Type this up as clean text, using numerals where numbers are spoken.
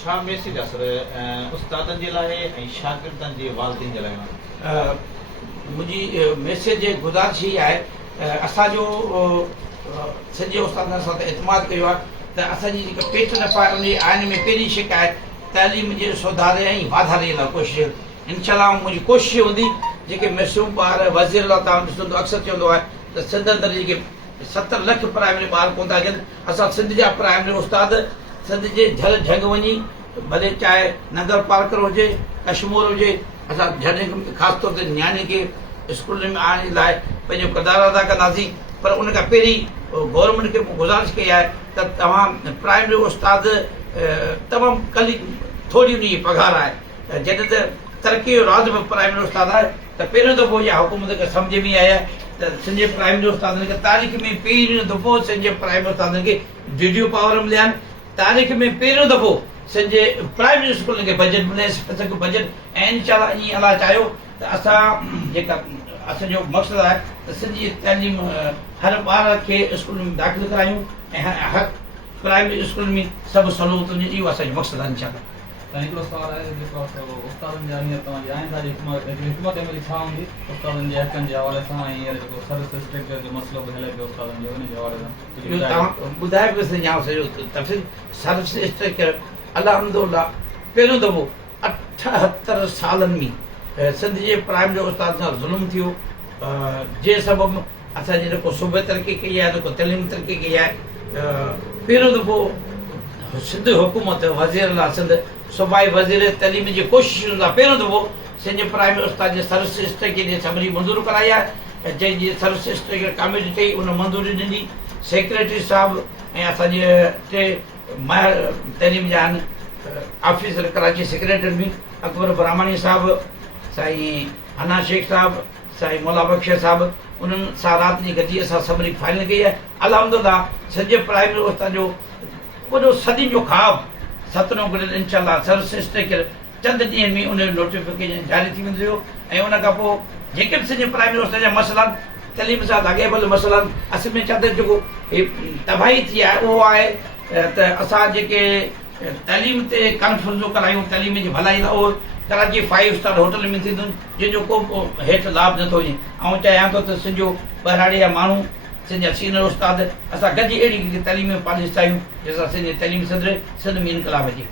छा मैसेज आहे सर उस्तादनि जे लाइ ऐं शागिर्दनि जे वालिदिन जे लाइ? मुंहिंजी मैसेज गुज़ारिश ई आहे, असांजो सॼे उस्तादनि असां ते एतमाद कयो आहे त असांजी जेका पेट नफ़ा आहे उन जे आइन में पहिरीं शिकायत तइलीम जे सुधारे ऐं वाधारे लाइ कोशिशि। इंशाअल्लाह मुंहिंजी कोशिशि हूंदी जेके मसूम ॿार वज़ीर अलाह तव्हां ॾिसंदो अक्सर चवंदो आहे त सिंध अंदरि जेके 70 लख प्राइमरी ॿार कोन था अचनि, असां सिंध जा प्राइमरी उस्ताद सिंध जे झल झंग वञी भले चाहे नंगर पार्कर हुजे कश्मीर हुजे, असां झंग ख़ासि तौर ते नियाणी खे स्कूल में आणण जे लाइ पंहिंजो किरदारु अदा कंदासीं। पर उन खां पहिरीं गवर्नमेंट खे गुज़ारिश कई आहे त तव्हां प्राइमरी उस्ताद तमामु कली थोरी उन जी पघार आहे, जॾहिं त तरक़ी जो राज़ में प्राइमरी उस्ताद आहे त पहिरियों दफ़ो इहा हुकूमत खे सम्झ में आई आहे त सिंध जे प्राइमरी उस्तादनि खे तारीख़ में पहिरियों दफ़ो सिंध जे प्राइमरी उस्तादनि खे वीडियो पावर मिलिया आहिनि। तारीख़ में पहिरियों दफ़ो सिंध जे प्राइमरी स्कूलनि खे बजट मिले बजट ऐं इंशाअल्लाह ईअं अलाह चाहियो त असां जेका असांजो मक़सदु आहे त सिंध जी तइलीम हर ॿार खे स्कूल में दाख़िल करायूं ऐं हर प्राइमरी स्कूल में सभु सहूलियत हुजे, इहो असांजो मक़सदु आहे इंशाअल्लाह। हिकिड़ो सुवालु आहे जेको उस्तादनि जा हींअर तव्हांजी आइंदा जी हिकमत अमली छा हूंदी उस्तादनि जे हक़नि जे हवाले सां, ऐं हींअर जेको सर्विस इंस्पेक्टर जो मसइलो बि हले पियो उस्तादनि जो उन जे हवाले सां इहो तव्हां ॿुधाए पियो सॼा सॼो तफ़सील। सर्विस इंस्पेक्टर अल्हम्दुलिल्लाह पहिरियों दफ़ो 78 सालनि में सिंध जे प्राइमरी उस्ताद सां ज़ुल्म थियो, जे सबबु असांजे जेको सूबे तरक़ी कई आहे जेको तइलीम तरक़ी कई आहे। पहिरियों दफ़ो सिंध हुकूमत वज़ीर अला सिंध सूबाई वज़ीर तइलीम जी कोशिशि हूंदा पहिरियों दफ़ो सिंध जे प्राइमरी उस्ताद जे सर्विस इंस्पेक्टर जे सभिनी मंज़ूर कराई आहे, जंहिंजी सर्विस इंस्पेक्टर कमेटी ठही उन मंज़ूरी ॾिनी। सेक्रेटरी साहिबु ऐं असांजे टे माहिर तइलीम जा आहिनि ऑफिसर कराची सेक्रेटरी में अकबर ब्राह्मणी साहिबु, साईं हना शेख साहिबु, साईं मौला बख्श साहिबु, उन्हनि सां राति जी गॾिजी असां सभिनी फाइनल कई आहे। अल्हम्दुलिल्लाह सिंध जे प्राइमरी उस्ताद जो वॾो सदी जो ख़्वाबु सतनो गुज़िरियल इंशाअल्लाह सर्विस इंस्पेक्टर चंद ॾींहंनि में उन जो नोटिफिकेशन जारी थी वेंदो ऐं उन खां पोइ जेके बि सिंध जे प्राइमरी उस्ताद जा मसइला तइलीम सां लाॻापियल मसइला असल में चंद जेको तबाही थी आहे उहो आहे त असां जेके तइलीम ते कॉन्फ्रेंसूं करायूं तइलीम जी भलाई लाइ उहो कराची 5 स्टार होटल में थींदियूं जंहिंजो को हेठि लाभ नथो हुजे। ऐं चाहियां थो त सिंधो ॿहिराड़े जा माण्हू सिंध जा सीनियर उस्ताद असां गॾु अहिड़ी तइलीम में पॉलिसी आहियूं जंहिंसां सिंध जी तइलीम सिंध में इनकलाब अचे।